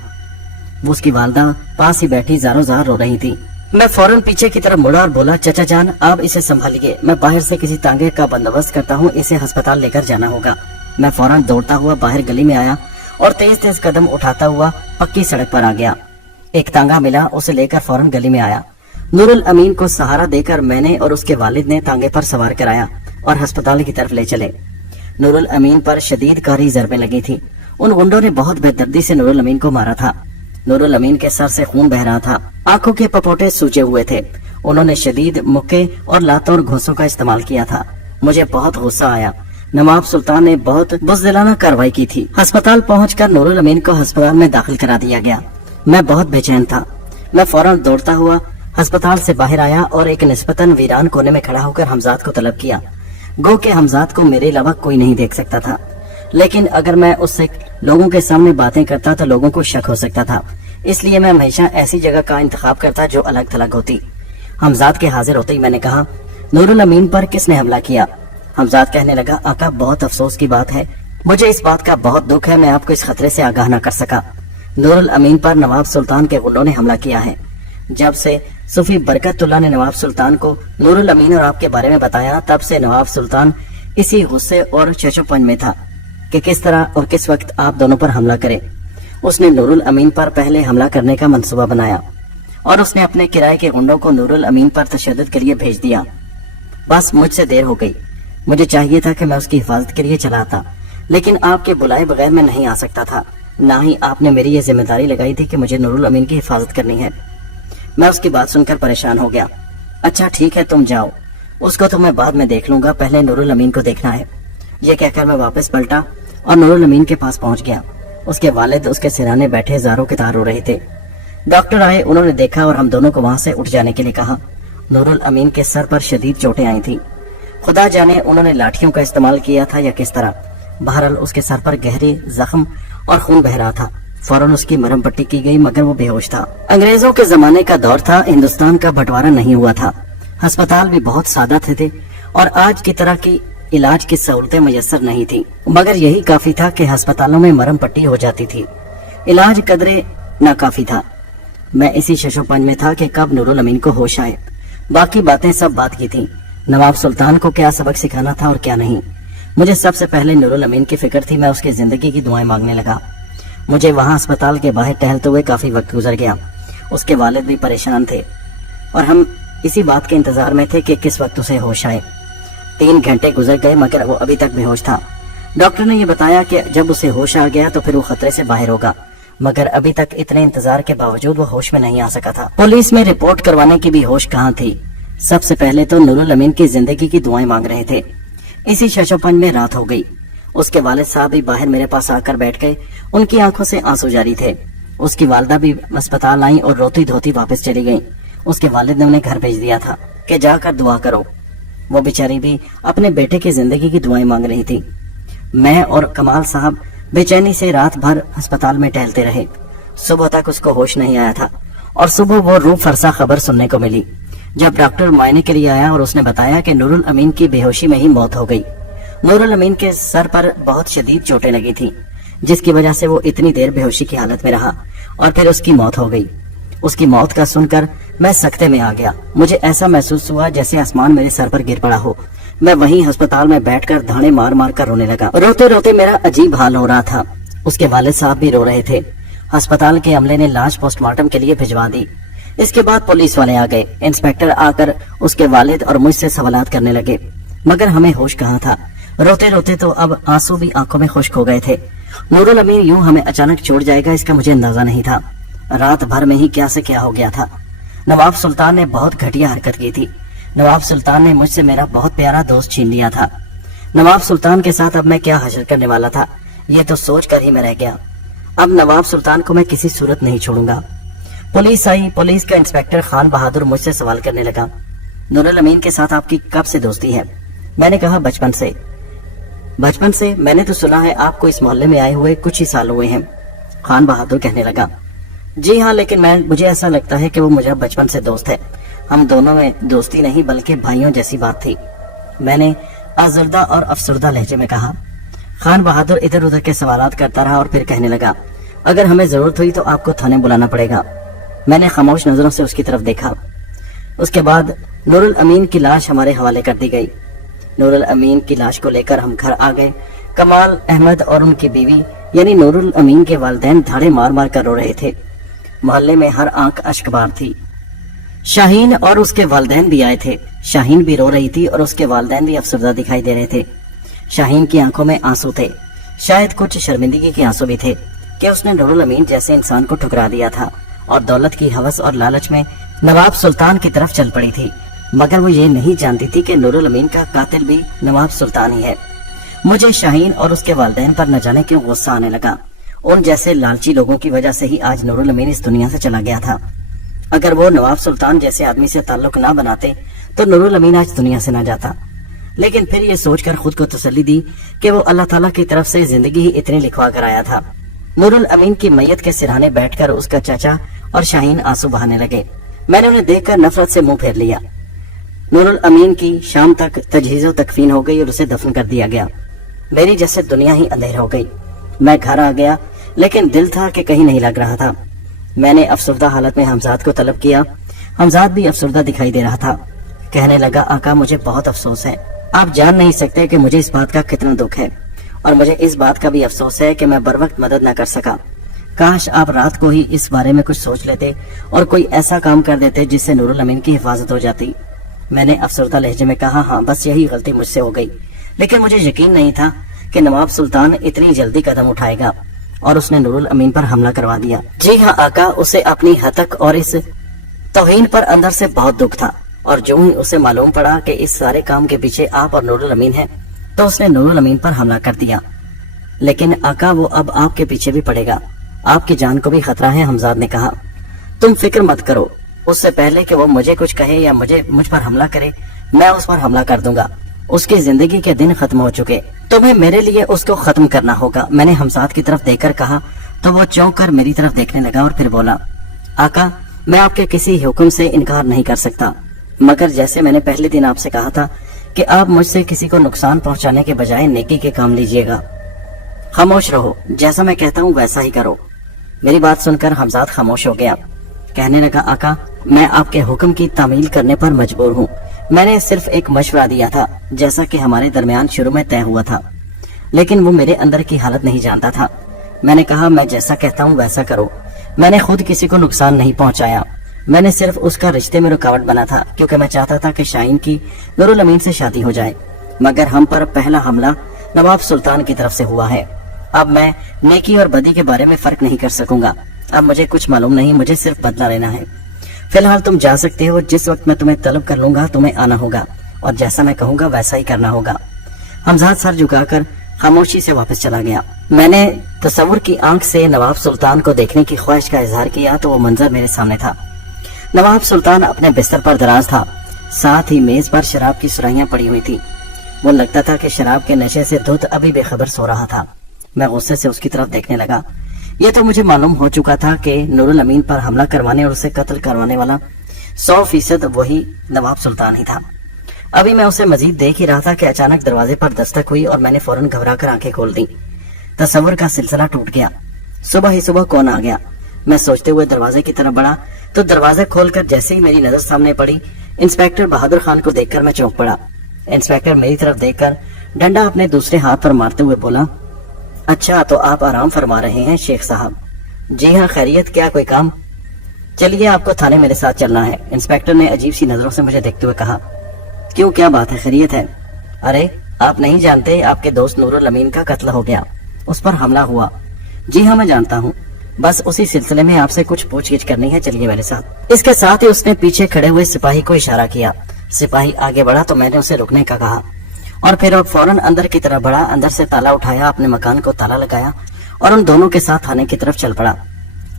वो उसकी वालदा पास ही बैठी ज़ारो ज़ार रो रही थी। मैं फौरन पीछे की तरफ मुड़ा और बोला, चाचा जान आप इसे संभालिए, मैं बाहर से किसी तांगे का बंदोबस्त करता हूँ, इसे अस्पताल लेकर जाना होगा। मैं फौरन दौड़ता हुआ बाहर गली में आया और तेज तेज कदम उठाता हुआ पक्की सड़क पर आ गया। एक तांगा मिला, उसे लेकर फौरन गली में आया। नूरुल अमीन को सहारा देकर मैंने और उसके वालिद ने तांगे पर सवार कराया और अस्पताल की तरफ ले चले। नूरुल अमीन पर शदीद कारी ज़रबें लगी थी। उन गुंडों ने बहुत बेदर्दी से नूरुल अमीन को मारा था। नूरुल अमीन के सर से खून बह रहा था, आंखों के पपोटे सूजे हुए थे। उन्होंने शदीद मुक्के और लातों और घूंसों का इस्तेमाल किया था। मुझे बहुत गुस्सा आया। नवाब सुल्तान ने बहुत बुज़दिलाना कार्रवाई की थी। अस्पताल पहुंचकर नूरुल अमीन को अस्पताल में दाखिल करा दिया गया। मैं बहुत बेचैन था। मैं फौरन दौड़ता हुआ अस्पताल से बाहर आया और एक निस्बतन वीरान कोने में खड़ा होकर हमजाद को तलब किया। गो के हमजाद को मेरे अलावा कोई नहीं देख सकता था, लेकिन अगर मैं उससे लोगों के सामने बातें करता तो लोगों को शक हो सकता था। इसलिए मैं हमेशा ऐसी जगह का इंतखाब करता जो अलग थलग होती। हमजाद के हाजिर होते ही मैंने कहा, नूरुल अमीन पर किसने हमला किया? हमजाद कहने लगा, आका बहुत अफसोस की बात है, मुझे इस बात का बहुत दुख है, मैं आपको इस खतरे से आगाह न कर सका। नूरुल अमीन पर नवाब सुल्तान के गुंडों ने हमला किया है। जब से सूफी बरकतुल्लाह ने नवाब सुल्तान को नूरुल अमीन और आपके बारे में बताया, तब से नवाब सुल्तान इसी गुस्से और चचोपन में था कि किस तरह और किस वक्त आप दोनों पर हमला करे। उसने नूरुल अमीन पर पहले हमला करने का मंसूबा बनाया और उसने अपने किराए के गुंडों को नूरुल अमीन पर तशद्दुद के लिए भेज दिया। बस मुझसे देर हो गई। मुझे चाहिए था कि मैं उसकी हिफाजत के लिए चला आता, लेकिन आपके बुलाए बगैर मैं नहीं आ सकता था। ना ही आपने मेरी ये जिम्मेदारी लगाई थी कि मुझे नूरुल अमीन की हिफाजत करनी है। मैं उसकी बात सुनकर परेशान हो गया। अच्छा ठीक है, तुम जाओ, उसको तो मैं बाद में देख लूंगा, पहले नूरुल अमीन को देखना है। ये कहकर मैं वापस पलटा और नूरुल अमीन के पास पहुंच गया। उसके वालिद उसके सिराने बैठे जारों के तार रो रहे थे। डॉक्टर आए, उन्होंने देखा और हम दोनों को वहां से उठ जाने के लिए कहा। नूरुल अमीन के सर पर शदीद चोटें आई थी। खुदा जाने उन्होंने लाठियों का इस्तेमाल किया था या किस तरह। बहरहाल उसके सर पर गहरे जख्म और खून बह रहा था। फौरन उसकी मरहम पट्टी की गई, मगर वो बेहोश था। अंग्रेजों के जमाने का दौर था, हिंदुस्तान का बंटवारा नहीं हुआ था। अस्पताल भी बहुत सादा थे और आज की तरह की इलाज की सहूलतें मुयस्सर नहीं थी, मगर यही काफी था कि अस्पतालों में मरहम पट्टी हो जाती थी। इलाज कदरे नाकाफी था। मैं इसी शशोपंज में था कि कब नूरुल अमीन को होश आए। बाकी बातें सब बात की थी। नवाब सुल्तान को क्या सबक सिखाना था और क्या नहीं। मुझे सबसे पहले नूरुल अमीन की फिक्र थी। मैं उसकी जिंदगी की दुआएं मांगने लगा। मुझे वहां अस्पताल के बाहर टहलते हुए काफी वक्त गुजर गया। उसके वालिद भी परेशान थे और हम इसी बात के इंतजार में थे कि किस वक्त उसे होश आए। 3 घंटे गुजर गए, मगर वो अभी तक बेहोश था। डॉक्टर ने ये बताया कि जब उसे होश आ गया तो फिर वो खतरे से बाहर होगा, मगर अभी तक इतने इंतजार के बावजूद वो होश में नहीं आ सका था। पुलिस में रिपोर्ट करवाने की भी होश कहाँ थी। सबसे पहले तो नूरुल अमीन की जिंदगी की दुआएं मांग रहे थे। इसी शशोपन में रात हो गई। उसके वालिद साहब भी बाहर मेरे पास आकर बैठ गए। उनकी आंखों से आंसू जारी थे। उसकी वालदा भी अस्पताल आई और रोती धोती वापस चली गई। उसके वालिद ने उन्हें घर भेज दिया था कि जाकर दुआ करो। वो बेचारी भी अपने बेटे की जिंदगी की दुआएं मांग रही थी। मैं और कमाल साहब बेचैनी से रात भर अस्पताल में टहलते रहे। सुबह तक उसको होश नहीं आया था और सुबह वो रूह फरसा खबर सुनने को मिली जब डॉक्टर मुआयने के लिए आया और उसने बताया कि नूरुल अमीन की बेहोशी में ही मौत हो गई। नूरुल अमीन के सर पर बहुत शदीद चोटें लगी थी, जिसकी वजह से वो इतनी देर बेहोशी की हालत में रहा और फिर उसकी मौत हो गई। उसकी मौत का सुनकर मैं सख्ते में आ गया। मुझे ऐसा महसूस हुआ जैसे आसमान मेरे सर पर गिर पड़ा हो। मैं वहीं अस्पताल में बैठकर धाड़े मार मार कर रोने लगा। रोते रोते मेरा अजीब हाल हो रहा था। उसके वालिद साहब भी रो रहे थे। अस्पताल के अमले ने लाश पोस्टमार्टम के लिए भिजवा दी। इसके बाद पुलिस वाले आ गए। इंस्पेक्टर आकर उसके वालिद और मुझसे सवालात करने लगे, मगर हमें होश कहाँ था। रोते रोते तो अब आंसू भी आंखों में खुश्क हो गए थे। नूरुल अमीन यूं हमें अचानक छोड़ जाएगा, इसका मुझे अंदाजा नहीं था। रात भर में ही क्या से क्या हो गया था। नवाब सुल्तान ने बहुत घटिया हरकत की थी। नवाब सुल्तान ने मुझसे मेरा बहुत प्यारा दोस्त छीन लिया था। नवाब सुल्तान के साथ अब मैं क्या हासिल करने वाला था, ये तो सोच कर ही मैं रह गया। अब नवाब सुल्तान को मैं किसी सूरत नहीं छोड़ूंगा। पुलिस आई। पुलिस का इंस्पेक्टर खान बहादुर मुझसे सवाल करने लगा, नूरुल अमीन के साथ आपकी कब से दोस्ती है? मैंने कहा बचपन से। बचपन से? मैंने तो सुना है आपको इस मोहल्ले में आए हुए कुछ ही साल हुए हैं। खान बहादुर कहने लगा, जी हाँ, लेकिन मुझे ऐसा लगता है कि वो मुझे बचपन से दोस्त है। हम दोनों में दोस्ती नहीं बल्कि भाइयों जैसी बात थी। मैंने आज़ुर्दा और अफसुर्दा लहजे में कहा। खान बहादुर इधर उधर के सवालात करता रहा और फिर कहने लगा, अगर हमें जरूरत हुई तो आपको थाने बुलाना पड़ेगा। मैंने खामोश नजरों से उसकी तरफ देखा। उसके बाद नूरुल अमीन की लाश हमारे हवाले कर दी गई। नूरुल अमीन की लाश को लेकर हम घर आ गए। कमाल अहमद और उनकी बीवी यानी नूरुल अमीन के वालिदैन धाड़े मार मार कर रो रहे थे। मोहल्ले में हर आंख अश्कबार थी। शाहीन और उसके वालिदैन भी आए थे। शाहीन भी रो रही थी और उसके वालिदैन भी अफसरदा दिखाई दे रहे थे। शाहीन की आंखों में आंसू थे, शायद कुछ शर्मिंदगी के आंसू भी थे कि उसने नूरुल अमीन जैसे इंसान को ठुकरा दिया था और दौलत की हवस और लालच में नवाब सुल्तान की तरफ चल पड़ी थी। मगर वो ये नहीं जानती थी कि नूरुल अमीन का कातिल भी नवाब सुल्तान ही है। मुझे शाहीन और उसके वालिदैन पर न जाने क्यों गुस्सा आने लगा। उन जैसे लालची लोगों की वजह से ही आज नूरुल अमीन इस दुनिया से चला गया था। अगर वो नवाब सुल्तान जैसे आदमी से ताल्लुक ना बनाते तो नूरुल अमीन आज दुनिया से ना जाता। लेकिन फिर ये सोचकर खुद को तसल्ली दी कि वो अल्लाह ताला की तरफ से जिंदगी ही इतनी लिखवा कर आया था। नूरुल अमीन की मैयत के सिरहाने बैठकर उसका चाचा और शाहीन आंसू बहाने लगे। मैंने उन्हें देखकर नफरत से मुंह फेर लिया। नूरुल अमीन की शाम तक तजहीज़ो तकफीन हो गई और उसे दफन कर दिया गया। मेरी जैसे दुनिया ही अंधेर हो गई। मैं घर आ गया, लेकिन दिल था कि कहीं नहीं लग रहा था। मैंने अफसरदा हालत में हमजाद को तलब किया। हमजाद भी अफसरदा दिखाई दे रहा था। कहने लगा, आका मुझे बहुत अफसोस है। आप जान नहीं सकते कि मुझे इस बात का कितना दुख है, और मुझे इस बात का भी अफसोस है कि मैं बर वक्त मदद न कर सका। काश आप रात को ही इस बारे में कुछ सोच लेते और कोई ऐसा काम कर देते जिससे नूरुल अमीन की हिफाजत हो जाती। मैंने अफसरदा लहजे में कहा, हाँ बस यही गलती मुझसे हो गई। लेकिन मुझे यकीन नहीं था कि नवाब सुल्तान इतनी जल्दी कदम उठाएगा, और उसने नूरुल अमीन पर हमला करवा दिया। जी हाँ आका, उसे अपनी हतक और इस तौहीन पर अंदर से बहुत दुख था, और जो ही उसे मालूम पड़ा कि इस सारे काम के पीछे आप और नूरुल अमीन हैं, तो उसने नूरुल अमीन पर हमला कर दिया। लेकिन आका वो अब आपके पीछे भी पड़ेगा, आपकी जान को भी खतरा है। हमजाद ने कहा, तुम फिक्र मत करो, उससे पहले कि वो मुझे कुछ कहे या मुझ पर हमला करे, मैं उस पर हमला कर दूंगा। उसकी जिंदगी के दिन खत्म हो चुके, तुम्हें मेरे लिए उसको खत्म करना होगा। मैंने हमजाद की तरफ देखकर कहा, तो वो चौंक कर मेरी तरफ देखने लगा और फिर बोला, आका मैं आपके किसी हुक्म से इनकार नहीं कर सकता, मगर जैसे मैंने पहले दिन आपसे कहा था कि आप मुझसे किसी को नुकसान पहुंचाने के बजाय नेकी के काम लीजिएगा। खामोश रहो, जैसा मैं कहता हूँ वैसा ही करो। मेरी बात सुनकर हमजाद खामोश हो गया। कहने लगा, आका मैं आपके हुक्म की तामील करने पर मजबूर हूँ। मैंने सिर्फ एक मशवरा दिया था, जैसा कि हमारे दरमियान शुरू में तय हुआ था, लेकिन वो मेरे अंदर की हालत नहीं जानता था। मैंने कहा, मैं जैसा कहता हूँ वैसा करो। मैंने खुद किसी को नुकसान नहीं पहुंचाया, मैंने सिर्फ उसका रिश्ते में रुकावट बना था, क्योंकि मैं चाहता था कि शाहीन की नूरुल अमीन से शादी हो जाए। मगर हम पर पहला हमला नवाब सुल्तान की तरफ से हुआ है। अब मैं नेकी और बदी के बारे में फर्क नहीं कर सकूंगा। अब मुझे कुछ मालूम नहीं, मुझे सिर्फ बदला लेना है। फिलहाल तुम जा सकते हो, जिस वक्त मैं तुम्हें तलब कर लूंगा तुम्हें आना होगा, और जैसा मैं कहूंगा वैसा ही करना होगा। हमजाद सर झुकाकर खामोशी से वापस चला गया। मैंने तस्वुर की आंख से नवाब सुल्तान को देखने की ख्वाहिश का इजहार किया तो वो मंजर मेरे सामने था। नवाब सुल्तान अपने बिस्तर पर दराज था, साथ ही मेज पर शराब की सुराहियां पड़ी हुई थी। वो लगता था कि शराब के नशे से धुत अभी बेखबर सो रहा था। मैं गुस्से से उसकी तरफ देखने लगा। ये तो मुझे मालूम हो चुका था कि नूरुल अमीन पर हमला करवाने और उसे कत्ल करवाने वाला 100% वही नवाब सुल्तान ही था। अभी मैं उसे मजीद देख ही रहा था कि अचानक दरवाजे पर दस्तक हुई और मैंने फौरन घबराकर आंखें खोल दी। तस्वुर का सिलसिला टूट गया। सुबह ही सुबह कौन आ गया, मैं सोचते हुए दरवाजे की तरफ बढ़ा तो दरवाजा खोलकर जैसे ही मेरी नजर सामने पड़ी, इंस्पेक्टर बहादुर खान को देखकर मैं चौंक पड़ा। इंस्पेक्टर मेरी तरफ देखकर डंडा अपने दूसरे हाथ पर मारते हुए बोला, अच्छा तो आप आराम फरमा रहे हैं शेख साहब? जी हाँ, खैरियत, क्या कोई काम? चलिए आपको थाने मेरे साथ चलना है। इंस्पेक्टर ने अजीब सी नजरों से मुझे देखते हुए कहा। क्यों, क्या बात है, खैरियत है? अरे आप नहीं जानते, आपके दोस्त नूरुल अमीन का कत्ल हो गया, उस पर हमला हुआ। जी हाँ मैं जानता हूँ, बस उसी सिलसिले में आपसे कुछ पूछगिछ करनी है, चलिए मेरे साथ। इसके साथ ही उसने पीछे खड़े हुए सिपाही को इशारा किया। सिपाही आगे बढ़ा तो मैंने उसे रुकने का कहा और फिर वो फौरन अंदर की तरफ बढ़ा। अंदर से ताला उठाया, अपने मकान को ताला लगाया और उन दोनों के साथ थाने की तरफ चल पड़ा।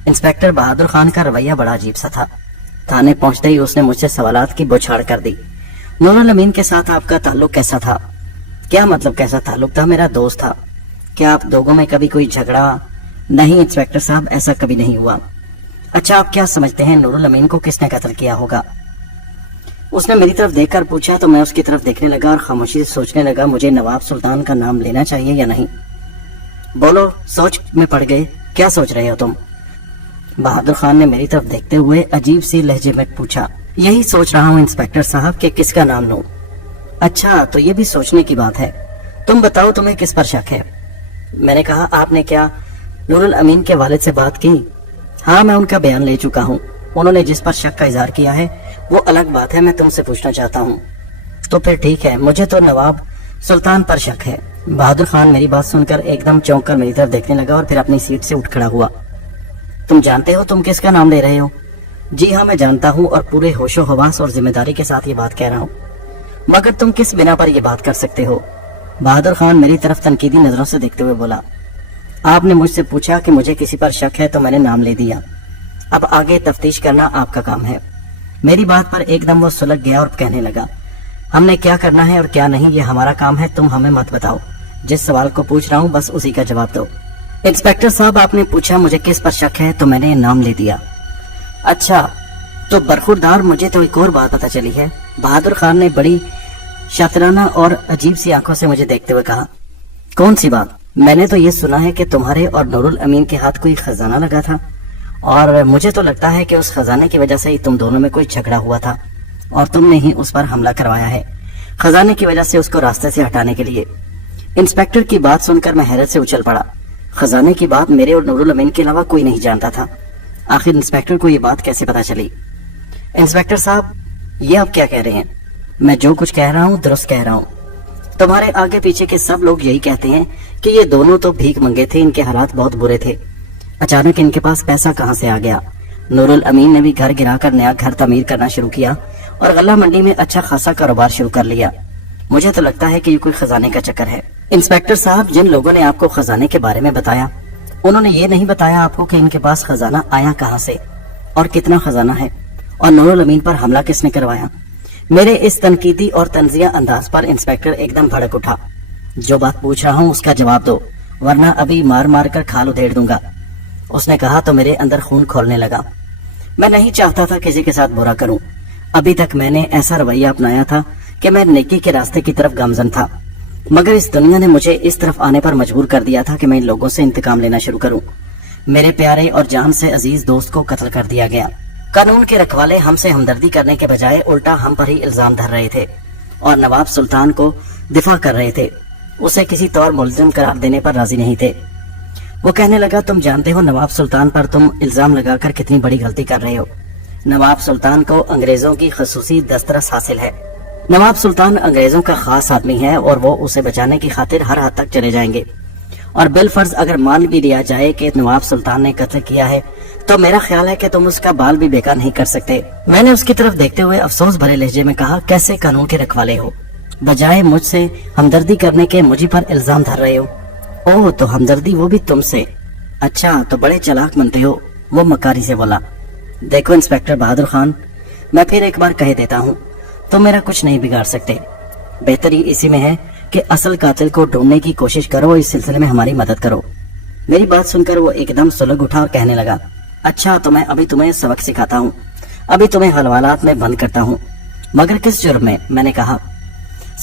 इंस्पेक्टर बहादुर खान का रवैया बड़ा अजीब सा था। थाने पहुंचते ही उसने मुझसे सवालात की बौछार कर दी। नूरुल अमीन के साथ आपका ताल्लुक कैसा था? क्या मतलब कैसा ताल्लुक था? मेरा दोस्त था। क्या आप दोनों में कभी कोई झगड़ा? नहीं इंस्पेक्टर साहब, ऐसा कभी नहीं हुआ। अच्छा, आप क्या समझते हैं नूरुल अमीन को किसने कत्ल किया होगा? उसने मेरी तरफ देखकर पूछा तो मैं उसकी तरफ देखने लगा और खामोशी से सोचने लगा, मुझे नवाब सुल्तान का नाम लेना चाहिए या नहीं। बोलो, सोच में पड़ गए, क्या सोच रहे हो तुम? बहादुर खान ने मेरी तरफ देखते हुए अजीब सी लहजे में पूछा। यही सोच रहा हूँ इंस्पेक्टर साहब कि किसका नाम लूं। अच्छा, तो ये भी सोचने की बात है। तुम बताओ, तुम्हें किस पर शक है? मैंने कहा, आपने क्या नूरुल अमीन के वालिद से बात की? हाँ, मैं उनका बयान ले चुका हूँ। उन्होंने जिस पर शक का इजहार किया है वो अलग बात है, मैं तुमसे पूछना चाहता हूँ। तो फिर ठीक है, मुझे तो नवाब सुल्तान पर शक है। बहादुर खान मेरी बात सुनकर एकदम चौंक कर मेरी तरफ देखने लगा और फिर अपनी सीट से उठ खड़ा हुआ। तुम जानते हो तुम किसका नाम ले रहे हो? जी हाँ मैं जानता हूँ और पूरे होशो हवास और जिम्मेदारी के साथ ये बात कह रहा हूँ, मगर तुम किस बिना पर ये बात कर सकते हो? बहादुर खान मेरी तरफ तनकीदी नजरों से देखते हुए बोला। आपने मुझसे पूछा कि मुझे किसी पर शक है तो मैंने नाम ले दिया। अब आगे तफ्तीश करना आपका काम है। मेरी बात पर एकदम वो सुलग गया और कहने लगा, हमने क्या करना है और क्या नहीं ये हमारा काम है, तुम हमें मत बताओ। जिस सवाल को पूछ रहा हूँ बस उसी का जवाब दो। इंस्पेक्टर साहब, आपने पूछा मुझे किस पर शक है तो मैंने नाम ले दिया। अच्छा, तो बरखुरदार, मुझे तो एक और बात पता चली है। बहादुर खान ने बड़ी शातिराना और अजीब सी आंखों से मुझे देखते हुए कहा। कौन सी बात? मैंने तो ये सुना है कि तुम्हारे और नूरुल अमीन के हाथ कोई खजाना लगा था, और मुझे तो लगता है कि उस खजाने की वजह से ही तुम दोनों में कोई झगड़ा हुआ था और तुमने ही उस पर हमला करवाया है, खजाने की वजह से उसको रास्ते से हटाने के लिए। इंस्पेक्टर की बात सुनकर मैं हैरत से उछल पड़ा। खजाने की बात मेरे और नूरुल अमीन के अलावा कोई नहीं जानता था। आखिर इंस्पेक्टर को ये बात कैसे पता चली? इंस्पेक्टर साहब, ये आप क्या कह रहे हैं? मैं जो कुछ कह रहा हूँ दुरुस्त कह रहा हूँ। तुम्हारे आगे पीछे के सब लोग यही कहते हैं कि ये दोनों तो भीख मंगे थे, इनके हालात बहुत बुरे थे। अचानक इनके पास पैसा कहाँ से आ गया? नूरुल अमीन ने भी घर गिराकर नया घर तामीर करना शुरू किया और गल्ला मंडी में अच्छा खासा कारोबार शुरू कर लिया। मुझे तो लगता है कि ये कोई खजाने का चक्कर है। इंस्पेक्टर साहब, जिन लोगों ने आपको खजाने के बारे में बताया, उन्होंने ये नहीं बताया आपको कि इनके पास खजाना आया कहाँ से और कितना खजाना है, और नूरुल अमीन पर हमला किसने करवाया। मेरे इस तनकीदी और तंजिया अंदाज पर इंस्पेक्टर एकदम भड़क उठा। जो बात पूछ रहा हूँ उसका जवाब दो, वरना अभी मार मार कर खाल उधेड़ दूंगा। उसने कहा तो मेरे अंदर खून खोलने लगा। मैं नहीं चाहता था किसी के साथ बुरा करूं। अभी तक मैंने ऐसा रवैया अपनाया था कि मैं नेकी के रास्ते की तरफ गामजन था, मगर इस दुनिया ने मुझे इस तरफ आने पर मजबूर कर दिया था कि मैं इन लोगों से इंतकाम लेना शुरू करूं। मेरे प्यारे और जान से अजीज दोस्त को कत्ल कर दिया गया। कानून के रखवाले हमसे हमदर्दी करने के बजाय उल्टा हम पर ही इल्जाम धर रहे थे और नवाब सुल्तान को दिफा कर रहे थे। उसे किसी तौर मुल्जिम करार देने पर राजी नहीं थे। वो कहने लगा, तुम जानते हो नवाब सुल्तान पर तुम इल्जाम लगाकर कितनी बड़ी गलती कर रहे हो। नवाब सुल्तान को अंग्रेजों की खसूसी दस्तरस हासिल है। नवाब सुल्तान अंग्रेजों का खास आदमी है और वो उसे बचाने की खातिर हर हद तक चले जाएंगे। और बिलफर्ज अगर मान भी लिया जाए कि नवाब सुल्तान ने कत्ल किया है, तो मेरा ख्याल है कि तुम उसका बाल भी बेकार नहीं कर सकते। मैंने उसकी तरफ देखते हुए अफसोस भरे लहजे में कहा, कैसे कानून के रखवाले हो? बजाय मुझसे हमदर्दी करने के मुझे पर इल्जाम धर रहे हो। ओह, तो हमदर्दी वो भी तुमसे? अच्छा, तो बड़े चालाक बनते हो। वो मकारी से बोला। देखो इंस्पेक्टर बहादुर खान, मैं फिर एक बार कह देता हूँ, तुम मेरा कुछ नहीं बिगाड़ सकते। बेहतरी इसी में है कि असल कातिल को ढूंढने की कोशिश करो, इस सिलसिले में हमारी मदद करो। मेरी बात सुनकर वो एकदम सुलग उठा और कहने लगा, अच्छा, तो मैं अभी तुम्हें सबक सिखाता हूँ, अभी तुम्हें हवालात में बंद करता हूँ। मगर किस जुर्म में? मैंने कहा,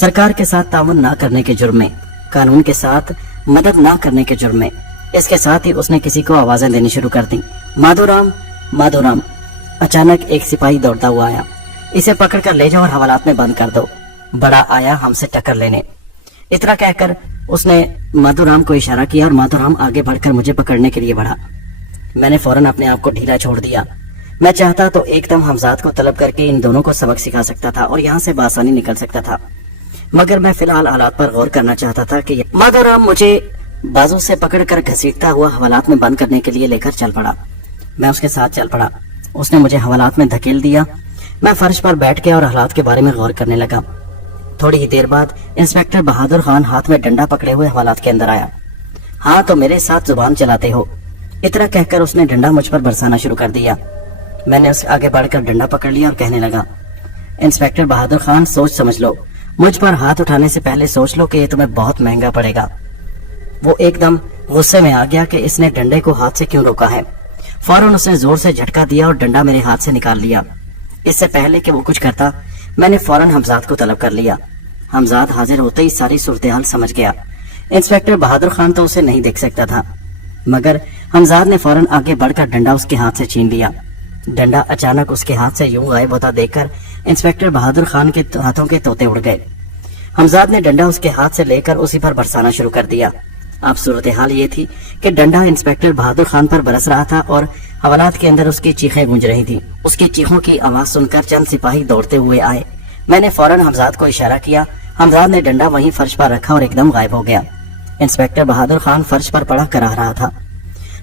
सरकार के साथ ताउन ना करने के जुर्म में, कानून के साथ मदद ना करने के जुर्म में। इसके साथ ही उसने किसी को आवाजें देनी शुरू कर दी। माधोराम, माधोराम। अचानक एक सिपाही दौड़ता हुआ आया। इसे पकड़कर ले जाओ और हवालात में बंद कर दो। बड़ा आया हमसे टक्कर लेने। इतना कहकर उसने माधोराम को इशारा किया और माधोराम आगे बढ़कर मुझे पकड़ने के लिए बढ़ा। मैंने फौरन अपने आप को ढीला छोड़ दिया। मैं चाहता तो एकदम हमजाद को तलब करके इन दोनों को सबक सिखा सकता था और यहाँ से बासानी निकल सकता था, मगर मैं फिलहाल हालात पर गौर करना चाहता था कि माधोराम मुझे बाजू से पकड़कर घसीटता हुआ हवालात में बंद करने के लिए लेकर चल पड़ा। मैं उसके साथ चल पड़ा। उसने मुझे हवालात में धकेल दिया। मैं फर्श पर बैठ गया और हालात के बारे में गौर करने लगा। थोड़ी ही देर बाद इंस्पेक्टर बहादुर खान हाथ में डंडा पकड़े हुए हवालात के अंदर आया। हाँ, तो मेरे साथ जुबान चलाते हो? इतना कहकर उसने डंडा मुझ पर बरसाना शुरू कर दिया। मैंने उसके आगे बढ़कर डंडा पकड़ लिया और कहने लगा, इंस्पेक्टर बहादुर खान, सोच समझ लो। मुझ पर हाथ उठाने से पहले सोच लो कि ये तुम्हें बहुत महंगा पड़ेगा। वो एकदम गुस्से में आ गया कि इसने डंडे को हाथ से क्यों रोका है। फौरन उसने जोर से झटका दिया और डंडा मेरे हाथ से निकाल लिया। इससे पहले कि वो कुछ करता, मैंने फौरन हमजाद को तलब कर लिया। हमजाद हाजिर होते ही सारी सूरत-ए-हाल समझ गया। इंस्पेक्टर बहादुर खान तो उसे नहीं देख सकता था, मगर हमजाद ने फौरन आगे बढ़कर डंडा उसके हाथ से छीन लिया। डंडा अचानक उसके हाथ से यूं गायब होता देखकर इंस्पेक्टर बहादुर खान के हाथों के तोते उड़ गए। हमजाद ने डंडा उसके हाथ से लेकर उसी पर बरसाना शुरू कर दिया। अब सूरत हाल ये थी कि डंडा इंस्पेक्टर बहादुर खान पर बरस रहा था और हवालात के अंदर उसकी चीखें गूंज रही थी। उसकी चीखों की आवाज सुनकर चंद सिपाही दौड़ते हुए आए। मैंने फौरन हमजाद को इशारा किया। हमजाद ने डंडा वहीं फर्श पर रखा और एकदम गायब हो गया। इंस्पेक्टर बहादुर खान फर्श पर पड़ा कराह रहा था।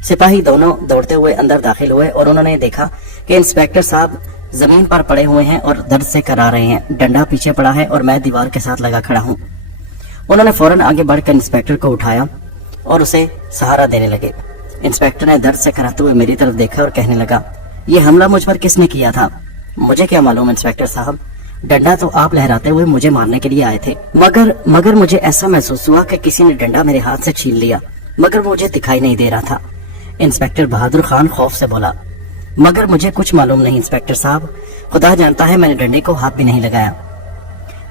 सिपाही दोनों दौड़ते हुए अंदर दाखिल हुए और उन्होंने देखा कि इंस्पेक्टर साहब जमीन पर पड़े हुए हैं और दर्द से कराह रहे हैं। डंडा पीछे पड़ा है और मैं दीवार के साथ लगा खड़ा हूँ। उन्होंने फौरन आगे बढ़कर इंस्पेक्टर को उठाया और उसे सहारा देने लगे। इंस्पेक्टर ने दर्द से कराहते हुए मेरी तरफ देखा और कहने लगा, ये हमला मुझ पर किसने किया था? मुझे क्या मालूम इंस्पेक्टर साहब, डंडा तो आप लहराते हुए मुझे मारने के लिए आए थे। मगर मुझे ऐसा महसूस हुआ कि किसी ने डंडा मेरे हाथ से छीन लिया, मगर मुझे दिखाई नहीं दे रहा था। इंस्पेक्टर बहादुर खान खौफ से बोला, मगर मुझे कुछ मालूम नहीं इंस्पेक्टर साहब, खुदा जानता है मैंने डंडे को हाथ भी नहीं लगाया।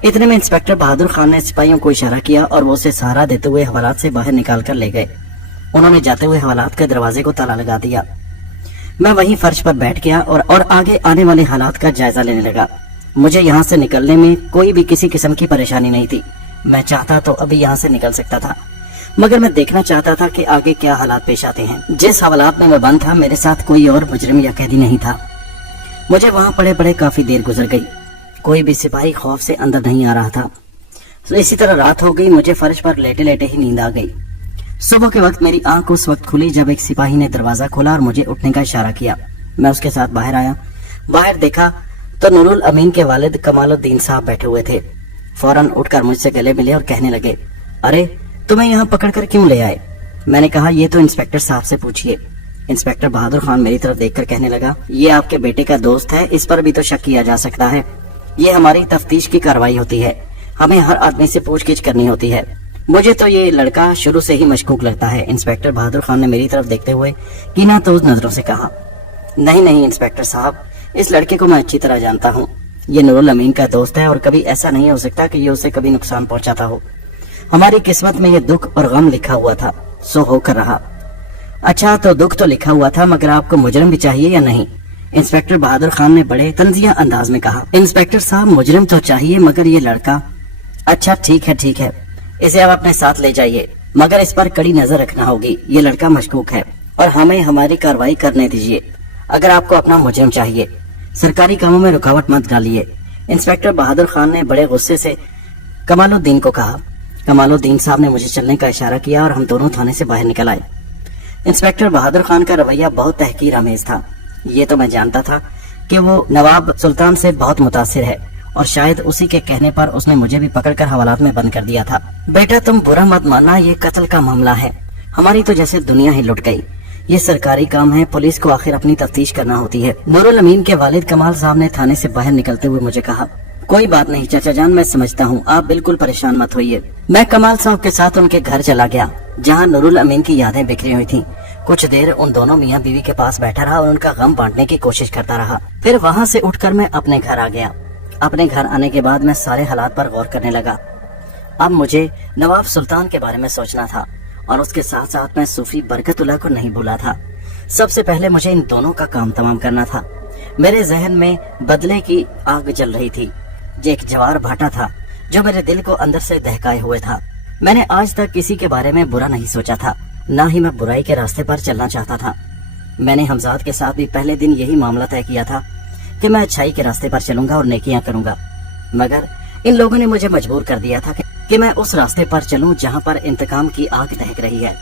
इतने में इंस्पेक्टर बहादुर खान ने सिपाहियों को इशारा किया और वो उसे सहारा देते हुए हवालात से बाहर निकाल कर ले गए। उन्होंने जाते हुए हवालात के दरवाजे को ताला लगा दिया। मैं वहीं फर्श पर बैठ गया और आगे आने वाले हालात का जायजा लेने लगा। मुझे यहाँ से निकलने में कोई भी किसी किस्म की परेशानी नहीं थी। मैं चाहता तो अभी यहाँ से निकल सकता था, मगर मैं देखना चाहता था कि आगे क्या हालात पेश आते हैं। जिस हवालात में मैं बंद था, मेरे साथ कोई और मुजरिम या कैदी नहीं था। मुझे वहाँ पड़े पड़े काफी देर गुजर गई। कोई भी सिपाही खौफ से अंदर नहीं आ रहा था। तो इसी तरह रात हो गई। मुझे फर्श पर लेटे लेटे ही नींद आ गई। सुबह के वक्त मेरी आंख उस वक्त खुली जब एक सिपाही ने दरवाजा खोला और मुझे उठने का इशारा किया। मैं उसके साथ बाहर आया। बाहर देखा तो नूरुल अमीन के वालिद कमालुद्दीन साहब बैठे हुए थे। फौरन उठकर मुझसे गले मिले और कहने लगे, अरे तुम्हें यहाँ पकड़कर क्यों ले आए? मैंने कहा, ये तो इंस्पेक्टर साहब से पूछिए। इंस्पेक्टर बहादुर खान मेरी तरफ देखकर कहने लगा, ये आपके बेटे का दोस्त है, इस पर भी तो शक किया जा सकता है। ये हमारी तफ्तीश की कार्रवाई होती है, हमें हर आदमी से पूछगिछ करनी होती है। मुझे तो ये लड़का शुरू से ही मशकूक लगता है। इंस्पेक्टर बहादुर खान ने मेरी तरफ देखते हुए कीनातोज नजरों से कहा, नहीं नहीं इंस्पेक्टर साहब, इस लड़के को मैं अच्छी तरह जानता हूँ। ये नूरुल अमीन का दोस्त है और कभी ऐसा नहीं हो सकता कि ये उसे कभी नुकसान पहुंचाता हो। हमारी किस्मत में ये दुख और गम लिखा हुआ था, सो होकर रहा। अच्छा, तो दुख तो लिखा हुआ था, मगर आपको मुजरिम भी चाहिए या नहीं? इंस्पेक्टर बहादुर खान ने बड़े तंजिया अंदाज में कहा। इंस्पेक्टर साहब, मुजरिम तो चाहिए, मगर ये लड़का। अच्छा ठीक है, इसे आप अपने साथ ले जाइए, मगर इस पर कड़ी नजर रखना होगी। ये लड़का मशकूक है और हमें हमारी कार्रवाई करने दीजिए। अगर आपको अपना मुजरिम चाहिए, सरकारी कामों में रुकावट मत डालिए। इंस्पेक्टर बहादुर खान ने बड़े गुस्से से कमालुद्दीन को कहा। कमालुद्दीन साहब ने मुझे चलने का इशारा किया और हम दोनों थाने से बाहर निकल आए। इंस्पेक्टर बहादुर खान का रवैया बहुत तहकीर आमेज था। ये तो मैं जानता था कि वो नवाब सुल्तान से बहुत मुतासिर है और शायद उसी के कहने पर उसने मुझे भी पकड़कर हवालात में बंद कर दिया था। बेटा तुम बुरा मत मानना, ये कत्ल का मामला है। हमारी तो जैसे दुनिया ही लुट गई। ये सरकारी काम है, पुलिस को आखिर अपनी तफ्तीश करना होती है। नूरुल अमीन के वालिद कमाल साहब ने थाने से बाहर निकलते हुए मुझे कहा, कोई बात नहीं चाचा जान, मैं समझता हूँ, आप बिल्कुल परेशान मत होइए। मैं कमाल साहब के साथ उनके घर चला गया, जहाँ नूरुल अमीन की यादें बिखरी हुई थी। कुछ देर उन दोनों मियाँ बीवी के पास बैठा रहा और उनका गम बांटने की कोशिश करता रहा। फिर वहाँ से उठकर मैं अपने घर आ गया। अपने घर आने के बाद मैं सारे हालात पर गौर करने लगा। अब मुझे नवाब सुल्तान के बारे में सोचना था और उसके साथ साथ मैं सूफी बरकतुल्लाह को नहीं भूला था। सबसे पहले मुझे इन दोनों का काम तमाम करना था। मेरे जहन में बदले की आग जल रही थी। एक जवार भाटा था जो मेरे दिल को अंदर से दहकाए हुए था। मैंने आज तक किसी के बारे में बुरा नहीं सोचा था, ना ही मैं बुराई के रास्ते पर चलना चाहता था। मैंने हमजाद के साथ भी पहले दिन यही मामला तय किया था कि मैं अच्छाई के रास्ते पर चलूंगा और नेकियां करूंगा, मगर इन लोगों ने मुझे मजबूर कर दिया था कि मैं उस रास्ते पर चलूं जहां पर इंतकाम की आग दहक रही है।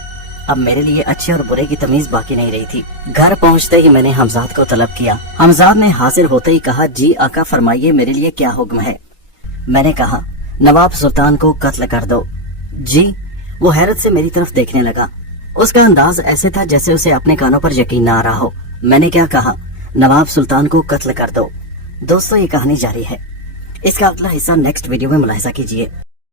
अब मेरे लिए अच्छे और बुरे की तमीज बाकी नहीं रही थी। घर पहुंचते ही मैंने हमजाद को तलब किया। हमजाद ने हाजिर होते ही कहा, जी आका फरमाइए, मेरे लिए क्या हुक्म है? मैंने कहा, नवाब सुल्तान को कत्ल कर दो। जी? वो हैरत से मेरी तरफ देखने लगा। उसका अंदाज ऐसे था जैसे उसे अपने कानों पर यकीन न आ रहा हो। मैंने क्या कहा? नवाब सुल्तान को कत्ल कर दो। दोस्तों, ये कहानी जारी है। इसका अगला हिस्सा नेक्स्ट वीडियो में मुलाहिजा कीजिए।